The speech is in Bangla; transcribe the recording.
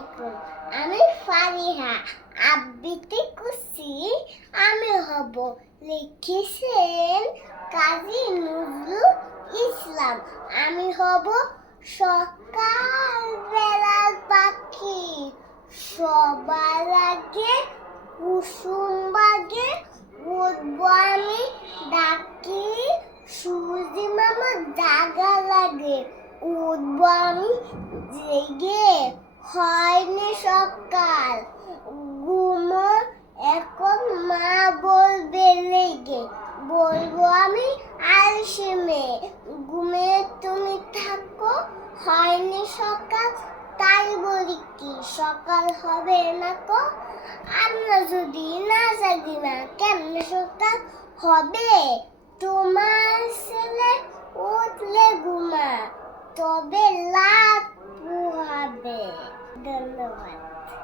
আলাইকুম। আমি ফারিহা। আবৃত্তি করছি। আমি হব লিখেছেন কাজী নজরুল ইসলাম। আমি হব সকাল বেলার পাখি। সবার আগে কুসুম বাগে আমি ডাকি। সূর্যি মামা জাগা লাগে। উঠবো আমি জেগে। হয়নি সকাল। ঘুমো এখন মা বলবে লেগে বলব আমি আলসেমে ঘুমে তুমি থাকো, হয়নি সকাল, তাই বলি কি, সকাল হবে না কো? আমরা যদি না জাগি না, কেমনে সকাল হবে? তোমার ছেলে উঠলে ঘুমা তবে লাভ the moment.